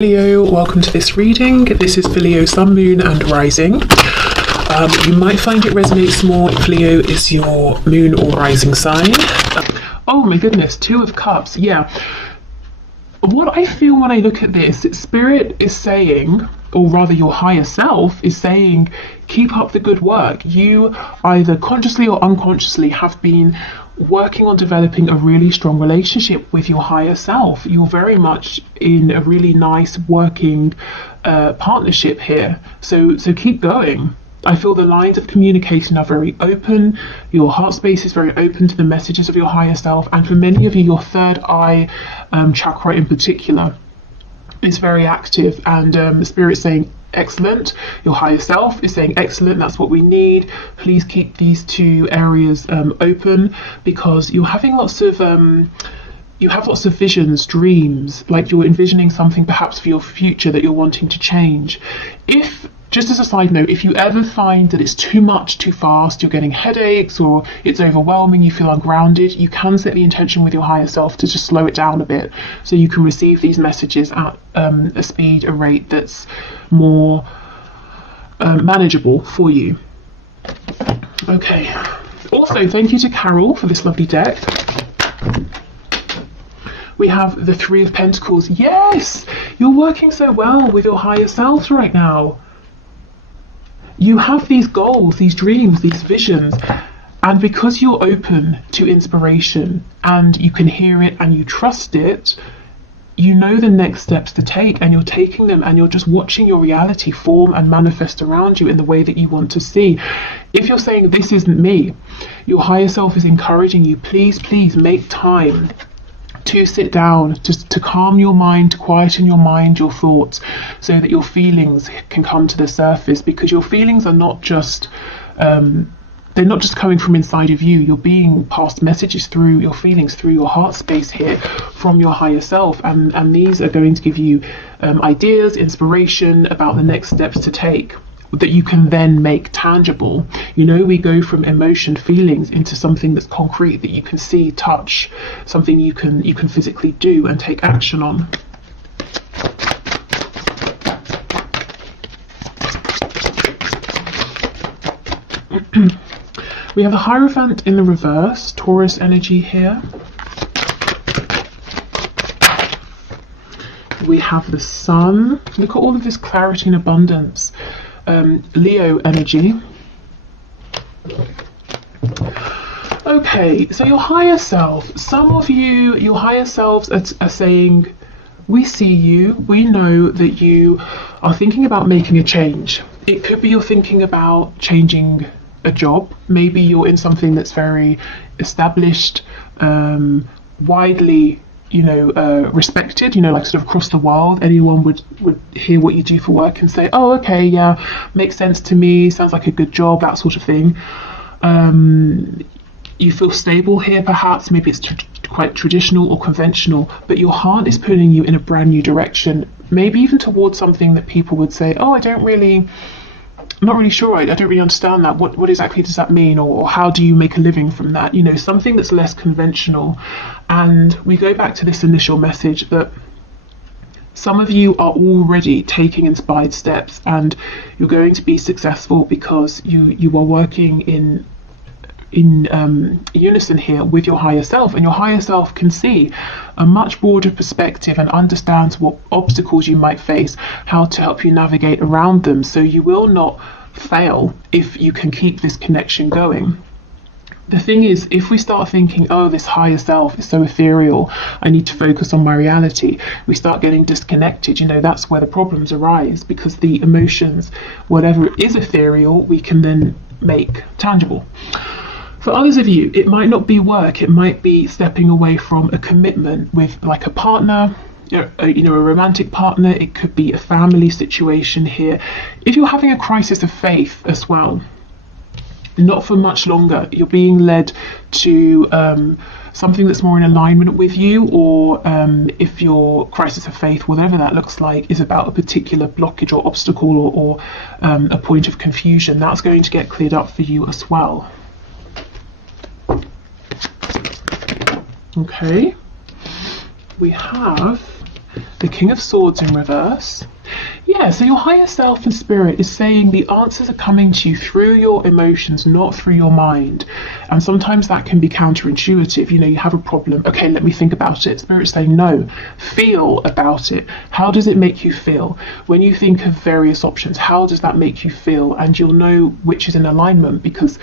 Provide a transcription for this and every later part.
Leo, welcome to this reading. This is for Leo, Sun, Moon and Rising. You might find it resonates more if Leo is your moon or rising sign. Oh my goodness, Two of Cups, yeah. What I feel when I look at this, Spirit is saying, or rather your higher self is saying, keep up the good work. You either consciously or unconsciously have been working on developing a really strong relationship with your higher self. You're very much in a really nice working partnership here. So keep going. I feel the lines of communication are very open. Your heart space is very open to the messages of your higher self. And for many of you, your third eye chakra in particular is very active, and the Spirit's saying excellent. Your higher self is saying excellent, that's what we need. Please keep these two areas open, because you're having lots of you have lots of visions, dreams, like you're envisioning something perhaps for your future that you're wanting to change. If, just as a side note, if you ever find that it's too much too fast, you're getting headaches or it's overwhelming, you feel ungrounded, you can set the intention with your higher self to just slow it down a bit so you can receive these messages at a speed, a rate that's more manageable for you. Okay. Also, thank you to Carol for this lovely deck. We have the Three of Pentacles. Yes! You're working so well with your higher selves right now. You have these goals, these dreams, these visions, and because you're open to inspiration and you can hear it and you trust it, you know the next steps to take, and you're taking them, and you're just watching your reality form and manifest around you in the way that you want to see. If you're saying, this isn't me, your higher self is encouraging you, please make time to sit down, to calm your mind, to quieten your mind, your thoughts, so that your feelings can come to the surface, because your feelings are not just they're not just coming from inside of you. You're being passed messages through your feelings, through your heart space here, from your higher self, and these are going to give you ideas, inspiration about the next steps to take that you can then make tangible. You know, we go from emotion, feelings, into something that's concrete, that you can see, touch, something you can physically do and take action on. We have a Hierophant in the reverse, Taurus energy here. We have the Sun. Look at all of this clarity and abundance. Leo energy. Okay, so your higher self, some of you, your higher selves are saying, we see you, we know that you are thinking about making a change. It could be you're thinking about changing a job. Maybe you're in something that's very established, widely respected, like sort of across the world. Anyone would hear what you do for work and say, oh, okay, yeah, makes sense to me, sounds like a good job, that sort of thing. You feel stable here, perhaps. Maybe it's quite traditional or conventional, but your heart is pulling you in a brand new direction, maybe even towards something that people would say, oh, I'm not really sure, I don't really understand that. What exactly does that mean? Or how do you make a living from that? Something that's less conventional. And we go back to this initial message that some of you are already taking inspired steps, and you're going to be successful because you are working in unison here with your higher self, and your higher self can see a much broader perspective and understands what obstacles you might face, how to help you navigate around them, so you will not fail if you can keep this connection going. The thing is, if we start thinking, oh, this higher self is so ethereal, I need to focus on my reality, we start getting disconnected. That's where the problems arise, because the emotions, whatever is ethereal, we can then make tangible. For others of you, it might not be work, it might be stepping away from a commitment with like a partner, a romantic partner. It could be a family situation here. If you're having a crisis of faith as well, not for much longer, you're being led to something that's more in alignment with you, or if your crisis of faith, whatever that looks like, is about a particular blockage or obstacle or a point of confusion, that's going to get cleared up for you as well. Okay, we have The King of Swords in reverse. Yeah, so your higher self and spirit is saying the answers are coming to you through your emotions, not through your mind. And sometimes that can be counterintuitive. You know, you have a problem. Okay, let me think about it. Spirit's saying, no, feel about it. How does it make you feel? When you think of various options, how does that make you feel? And you'll know which is in alignment, because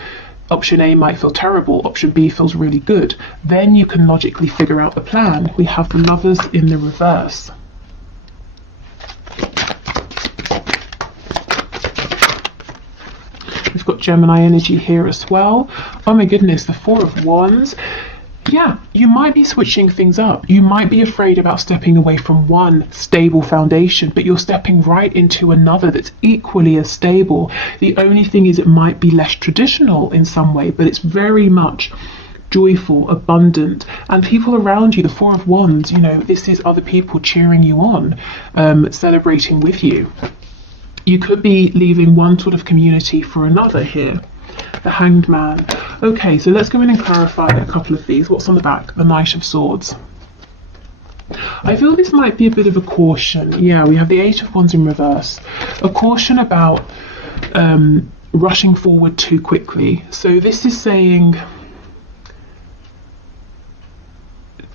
option A might feel terrible, option B feels really good. Then you can logically figure out the plan. We have the Lovers in the reverse. We've got Gemini energy here as well. Oh my goodness, the Four of Wands. Yeah, you might be switching things up. You might be afraid about stepping away from one stable foundation, but you're stepping right into another that's equally as stable. The only thing is it might be less traditional in some way, but it's very much joyful, abundant, and people around you, the Four of Wands, you know, this is other people cheering you on, celebrating with you. You could be leaving one sort of community for another here. The Hanged Man. Okay, so let's go in and clarify a couple of these. What's on the back? The Knight of Swords. I feel this might be a bit of a caution. Yeah, we have the Eight of Wands in reverse. A caution about rushing forward too quickly. So this is saying,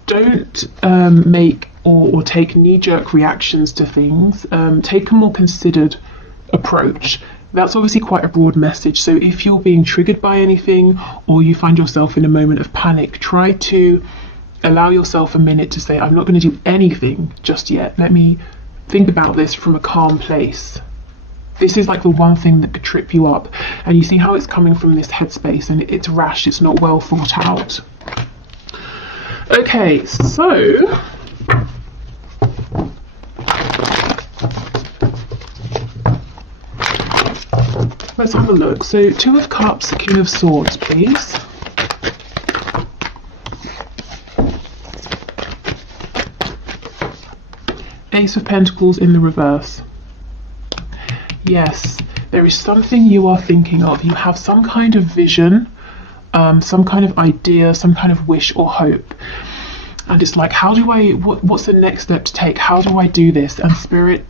don't make or take knee-jerk reactions to things. Take a more considered approach. That's obviously quite a broad message. So if you're being triggered by anything, or you find yourself in a moment of panic, try to allow yourself a minute to say, I'm not going to do anything just yet. Let me think about this from a calm place. This is like the one thing that could trip you up. And you see how it's coming from this headspace, and it's rash, it's not well thought out. Okay, so let's have a look. So Two of Cups, King of Swords, please. Ace of Pentacles in the reverse. Yes, there is something you are thinking of. You have some kind of vision, some kind of idea, some kind of wish or hope. And it's like, how do I, what's the next step to take? How do I do this? And spirit,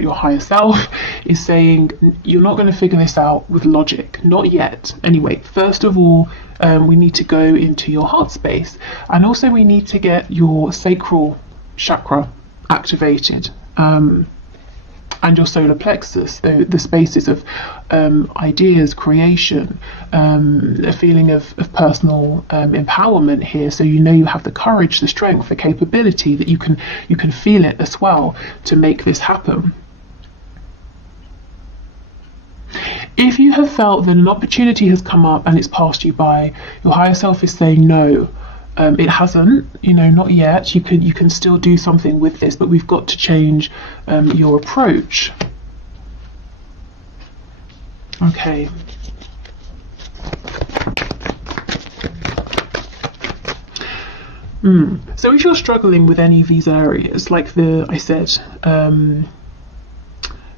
your higher self, is saying, you're not going to figure this out with logic. Not yet. Anyway, first of all, we need to go into your heart space. And also we need to get your sacral chakra activated. And your solar plexus, the spaces of ideas, creation, a feeling of personal empowerment here. So you know you have the courage, the strength, the capability, that you can feel it as well to make this happen. If you have felt that an opportunity has come up and it's passed you by, your higher self is saying no. It hasn't, you know, not yet. You can still do something with this, but we've got to change your approach. Okay. So if you're struggling with any of these areas, like I said, the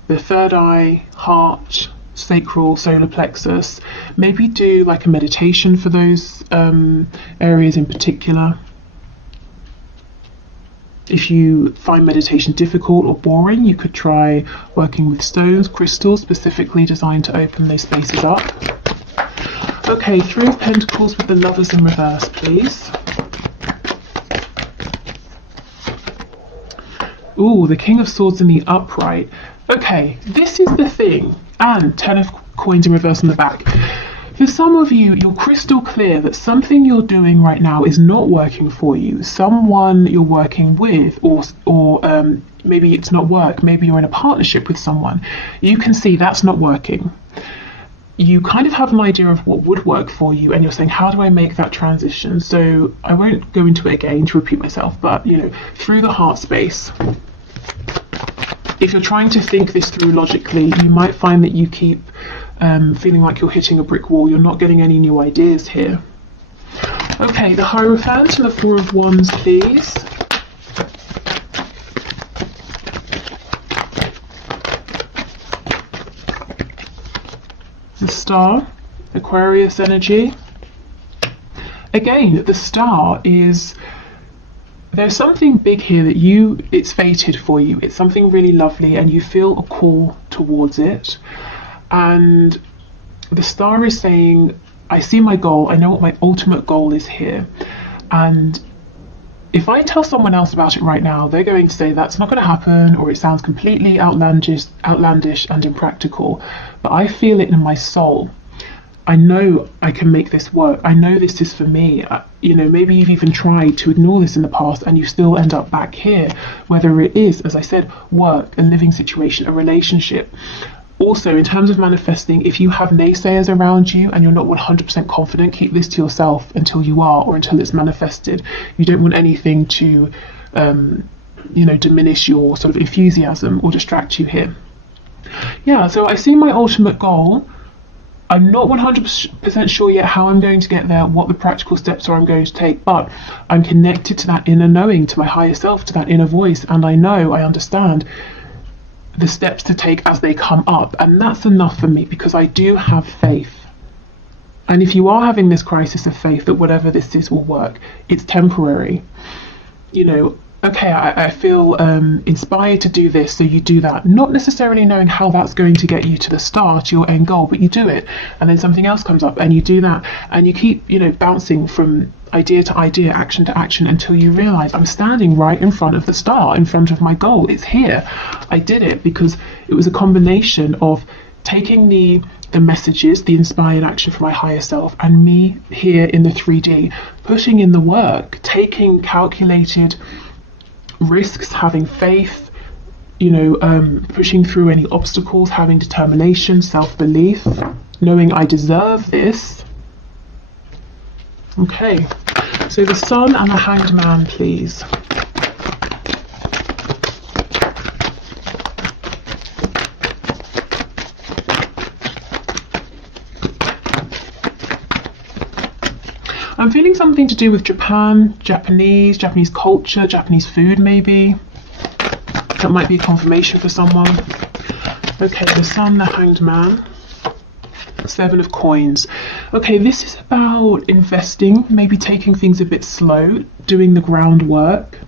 third eye, heart, sacral, solar plexus, maybe do like a meditation for those areas in particular. If you find meditation difficult or boring, you could try working with stones, crystals specifically designed to open those spaces up. Okay, Three of Pentacles with the Lovers in reverse, please. Ooh, the King of Swords in the upright. Okay, this is the thing. And 10 of Coins in reverse on the back. For some of you, you're crystal clear that something you're doing right now is not working for you. Someone you're working with, or maybe it's not work, maybe you're in a partnership with someone. You can see that's not working. You kind of have an idea of what would work for you, and you're saying, how do I make that transition? So I won't go into it again to repeat myself, but you know, through the heart space, if you're trying to think this through logically, you might find that you keep feeling like you're hitting a brick wall. You're not getting any new ideas here. Okay, the Hierophant and the Four of Wands, please. The Star, Aquarius energy. Again, the Star is there's something big here that it's fated for you. It's something really lovely and you feel a call towards it. And the star is saying, I see my goal, I know what my ultimate goal is here. And if I tell someone else about it right now, they're going to say that's not going to happen, or it sounds completely outlandish and impractical. But I feel it in my soul. I know I can make this work. I know this is for me. Maybe you've even tried to ignore this in the past and you still end up back here, whether it is, as I said, work, a living situation, a relationship. Also, in terms of manifesting, if you have naysayers around you and you're not 100% confident, keep this to yourself until you are, or until it's manifested. You don't want anything to, diminish your sort of enthusiasm or distract you here. Yeah, so I see my ultimate goal. I'm not 100% sure yet how I'm going to get there, what the practical steps are I'm going to take, but I'm connected to that inner knowing, to my higher self, to that inner voice, and I understand the steps to take as they come up, and that's enough for me because I do have faith. And if you are having this crisis of faith that whatever this is will work, it's temporary. Okay, I feel inspired to do this, so you do that, not necessarily knowing how that's going to get you to the start, to your end goal, but you do it, and then something else comes up and you do that, and you keep bouncing from idea to idea, action to action, until you realize I'm standing right in front of the star, in front of my goal. It's here. I did it because it was a combination of taking the messages, the inspired action from my higher self, and me here in the 3D, putting in the work, taking calculated risks, having faith, pushing through any obstacles, having determination, self-belief, knowing I deserve this. Okay, so the Sun and the Hanged Man, please. I'm feeling something to do with Japan, Japanese culture, Japanese food maybe. That might be a confirmation for someone. Okay, the Sun, the Hanged Man. 7 of Coins. Okay, this is about investing, maybe taking things a bit slow, doing the groundwork.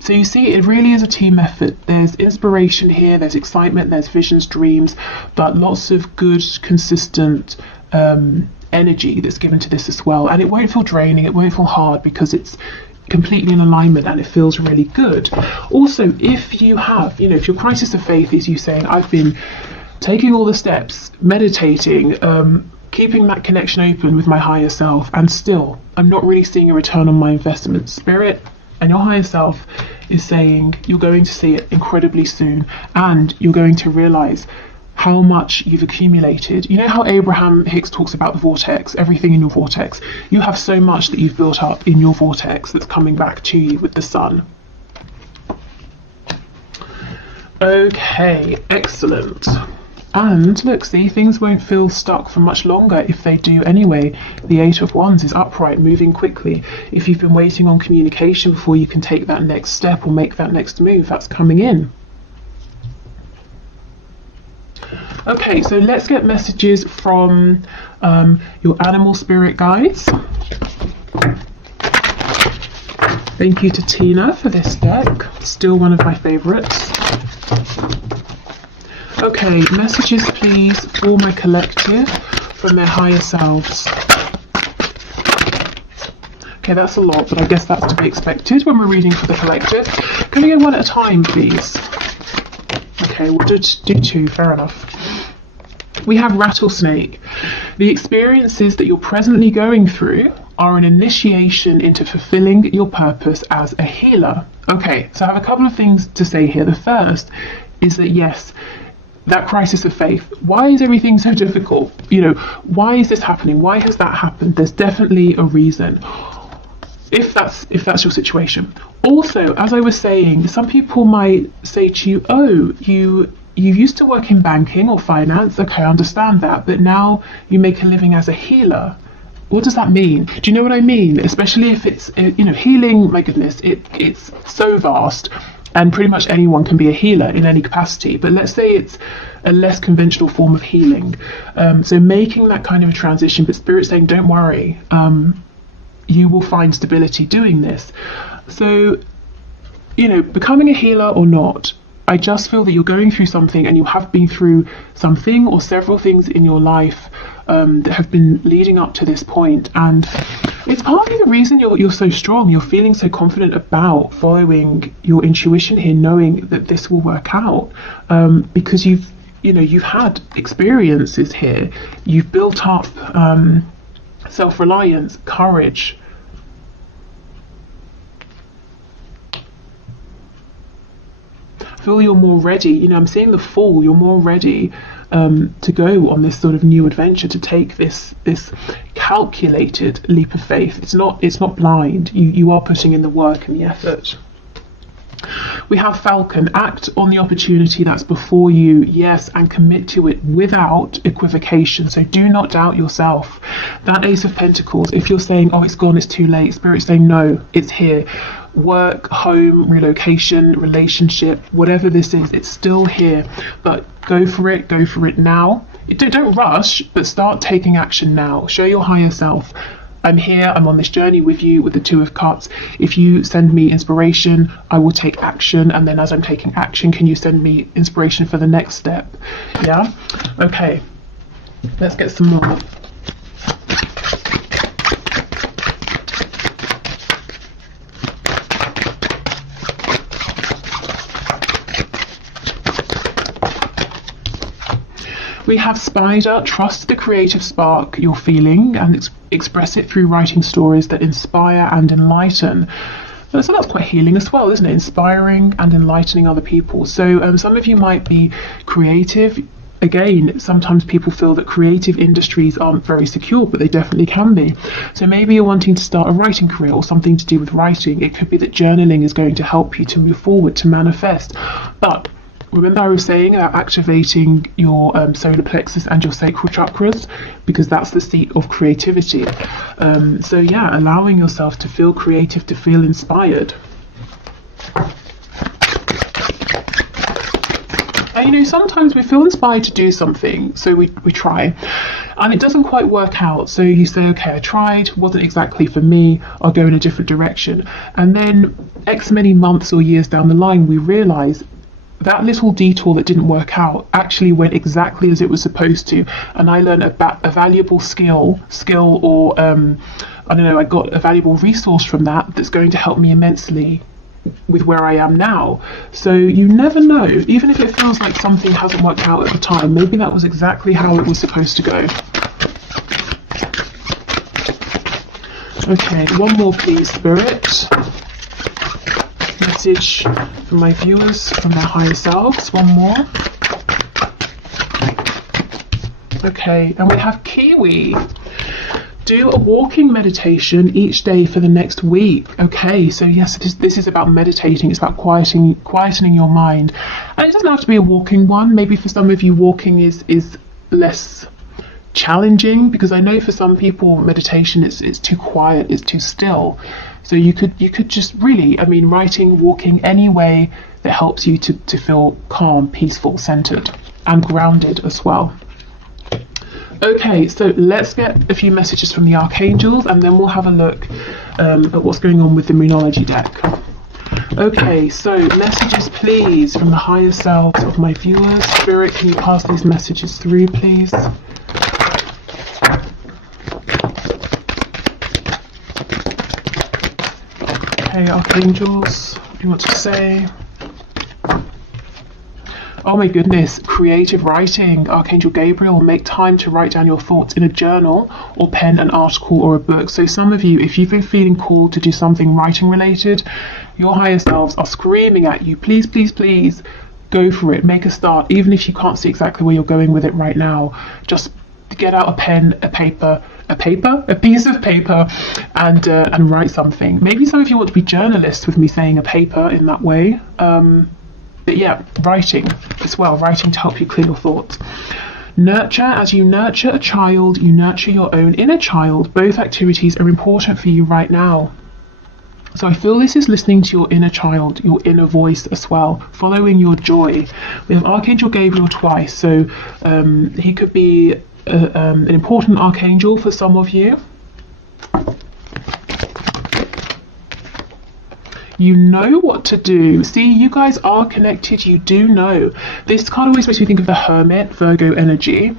So you see, it really is a team effort. There's inspiration here, there's excitement, there's visions, dreams, but lots of good, consistent energy that's given to this as well. And it won't feel draining, it won't feel hard, because it's completely in alignment and it feels really good. Also, if you have, if your crisis of faith is you saying, I've been taking all the steps, meditating, keeping that connection open with my higher self, and still I'm not really seeing a return on my investment. Spirit and your higher self is saying you're going to see it incredibly soon, and you're going to realize how much you've accumulated. You know how Abraham Hicks talks about the vortex, everything in your vortex? You have so much that you've built up in your vortex that's coming back to you with the Sun. Okay, excellent. And look, see, things won't feel stuck for much longer if they do anyway. The 8 of Wands is upright, moving quickly. If you've been waiting on communication before you can take that next step or make that next move, that's coming in. Okay, so let's get messages from your animal spirit guides. Thank you to Tina for this deck. Still one of my favorites. Okay, messages please for my collective from their higher selves. Okay, that's a lot, but I guess that's to be expected when we're reading for the collective. Can we go one at a time, please? Okay, we'll do 2, fair enough. We have Rattlesnake. The experiences that you're presently going through are an initiation into fulfilling your purpose as a healer. Okay, so I have a couple of things to say here. The first is that yes, that crisis of faith, why is everything so difficult? Why is this happening? Why has that happened? There's definitely a reason, if that's your situation. Also, as I was saying, some people might say to you, oh, you used to work in banking or finance. Okay, I understand that, but now you make a living as a healer. What does that mean? Do you know what I mean? Especially if it's, healing, my goodness, it's so vast. And pretty much anyone can be a healer in any capacity. But let's say it's a less conventional form of healing. So making that kind of a transition, but Spirit saying, don't worry. you will find stability doing this. So, you know, becoming a healer or not, I just feel that you're going through something, and you have been through something or several things in your life that have been leading up to this point, and it's partly the reason you're so strong. You're feeling so confident about following your intuition here, knowing that this will work out, because you've had experiences here. You've built up self-reliance, courage. I feel you're more ready. You know, I'm seeing the fall. You're more ready to go on this sort of new adventure, to take this calculated leap of faith. It's not blind. You are putting in the work and the effort. We have Falcon. Act on the opportunity that's before you, yes, and commit to it without equivocation. So do not doubt yourself. That Ace of Pentacles, if you're saying, oh, it's gone, it's too late, Spirit's saying, no, it's here. Work, home, relocation, relationship, whatever this is, it's still here. But go for it now. Don't rush, but start taking action now. Show your higher self, I'm here, I'm on this journey with you, with the Two of Cups. If you send me inspiration, I will take action, and then as I'm taking action, can you send me inspiration for the next step? Yeah? Okay, let's get some more. We have Spider. Trust the creative spark you're feeling and express it through writing stories that inspire and enlighten. So that's quite healing as well, isn't it? Inspiring and enlightening other people. So some of you might be creative. Again, sometimes people feel that creative industries aren't very secure, but they definitely can be. So maybe you're wanting to start a writing career or something to do with writing. It could be that journaling is going to help you to move forward, to manifest. But remember, I was saying about activating your solar plexus and your sacral chakras, because that's the seat of creativity. So yeah, allowing yourself to feel creative, to feel inspired. And you know, sometimes we feel inspired to do something, so we try, and it doesn't quite work out. So you say, okay, I tried, wasn't exactly for me, I'll go in a different direction. And then X many months or years down the line, we realise that little detour that didn't work out actually went exactly as it was supposed to, and I learned a valuable skill or I don't know, I got a valuable resource from that's going to help me immensely with where I am now. So you never know, even if it feels like something hasn't worked out at the time, maybe that was exactly how it was supposed to go. Okay, one more please, Spirit. Message from my viewers, from their higher selves. One more. Okay, and we have Kiwi. Do a walking meditation each day for the next week. Okay, so yes, this is about meditating. It's about quietening your mind, and it doesn't have to be a walking one. Maybe for some of you, walking is less challenging, because I know for some people meditation it's too quiet, it's too still. So you could just really, I mean, writing, walking, any way that helps you to feel calm, peaceful, centered, and grounded as well. Okay, so let's get a few messages from the archangels, and then we'll have a look at what's going on with the Moonology deck. Okay, so messages please from the higher selves of my viewers. Spirit, can you pass these messages through, please? Okay, archangels, what do you want to say? Oh my goodness, creative writing. Archangel Gabriel, make time to write down your thoughts in a journal or pen an article or a book. So some of you, if you've been feeling called to do something writing related, your higher selves are screaming at you, please, please, please, go for it, make a start. Even if you can't see exactly where you're going with it right now, just get out a pen, a piece of paper, and write something. Maybe some of you want to be journalists with me saying a paper in that way. But yeah, writing as well, writing to help you clear your thoughts. Nurture. As you nurture a child, you nurture your own inner child. Both activities are important for you right now. So I feel this is listening to your inner child, your inner voice as well, following your joy. We have Archangel Gabriel twice, so he could be an important archangel for some of you. You know what to do. See, you guys are connected. You do know. This card always makes me think of the Hermit, Virgo energy.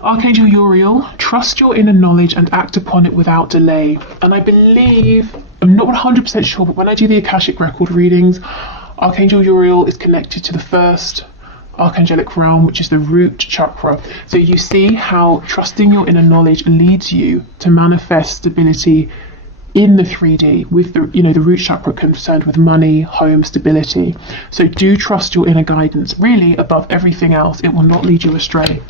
Archangel Uriel, trust your inner knowledge and act upon it without delay. And I believe, I'm not 100% sure, but when I do the Akashic record readings, Archangel Uriel is connected to the first archangelic realm, which is the root chakra. So you see how trusting your inner knowledge leads you to manifest stability in the 3D with the, the root chakra concerned with money, home, stability. So do trust your inner guidance. Really, above everything else, it will not lead you astray.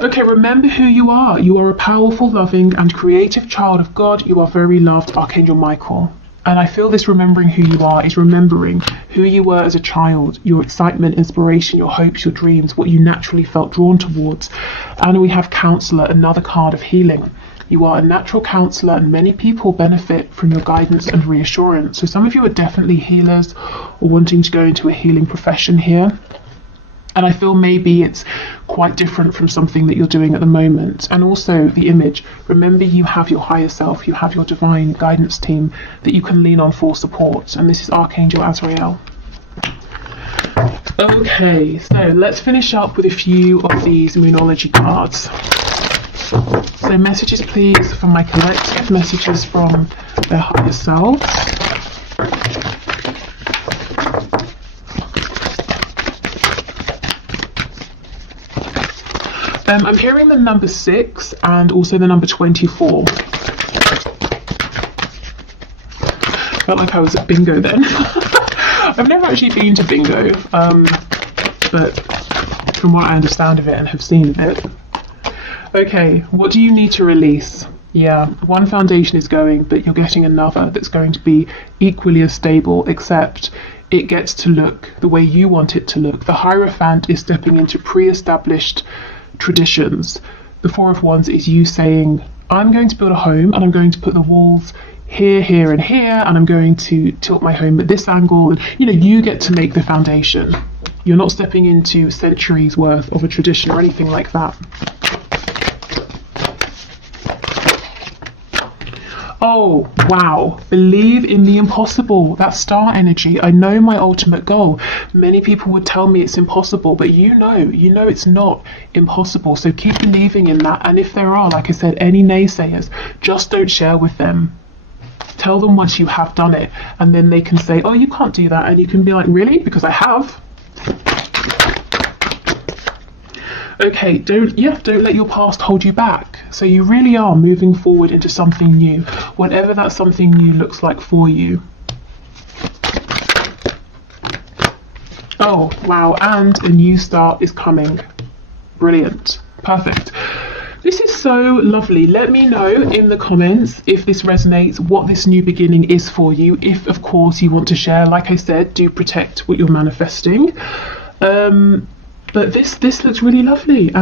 Okay, remember who you are. You are a powerful, loving, and creative child of God. You are very loved, Archangel Michael. And I feel this remembering who you are is remembering who you were as a child, your excitement, inspiration, your hopes, your dreams, what you naturally felt drawn towards. And we have Counselor, another card of healing. You are a natural counsellor, and many people benefit from your guidance and reassurance. So some of you are definitely healers or wanting to go into a healing profession here. And I feel maybe it's quite different from something that you're doing at the moment. And also the image. Remember, you have your higher self, you have your divine guidance team that you can lean on for support. And this is Archangel Azrael. Okay, so let's finish up with a few of these Moonology cards. So messages, please, from my collective, messages from their higher selves. I'm hearing the number 6 and also the number 24. Felt like I was at bingo then. I've never actually been to bingo, but from what I understand of it and have seen of it. Okay, what do you need to release? Yeah, one foundation is going, but you're getting another that's going to be equally as stable, except it gets to look the way you want it to look. The Hierophant is stepping into pre-established traditions. The Four of Wands is you saying, I'm going to build a home and I'm going to put the walls here, here and here, and I'm going to tilt my home at this angle, and you get to make the foundation. You're not stepping into centuries worth of a tradition or anything like that. Oh, wow. Believe in the impossible. That star energy. I know my ultimate goal. Many people would tell me it's impossible, but you know it's not impossible. So keep believing in that. And if there are, like I said, any naysayers, just don't share with them. Tell them once you have done it, and then they can say, oh, you can't do that. And you can be like, really? Because I have. Okay, don't let your past hold you back. So you really are moving forward into something new, whatever that something new looks like for you. Oh, wow, and a new start is coming. Brilliant. Perfect. This is so lovely. Let me know in the comments if this resonates, what this new beginning is for you. If, of course, you want to share, like I said, do protect what you're manifesting. But this looks really lovely.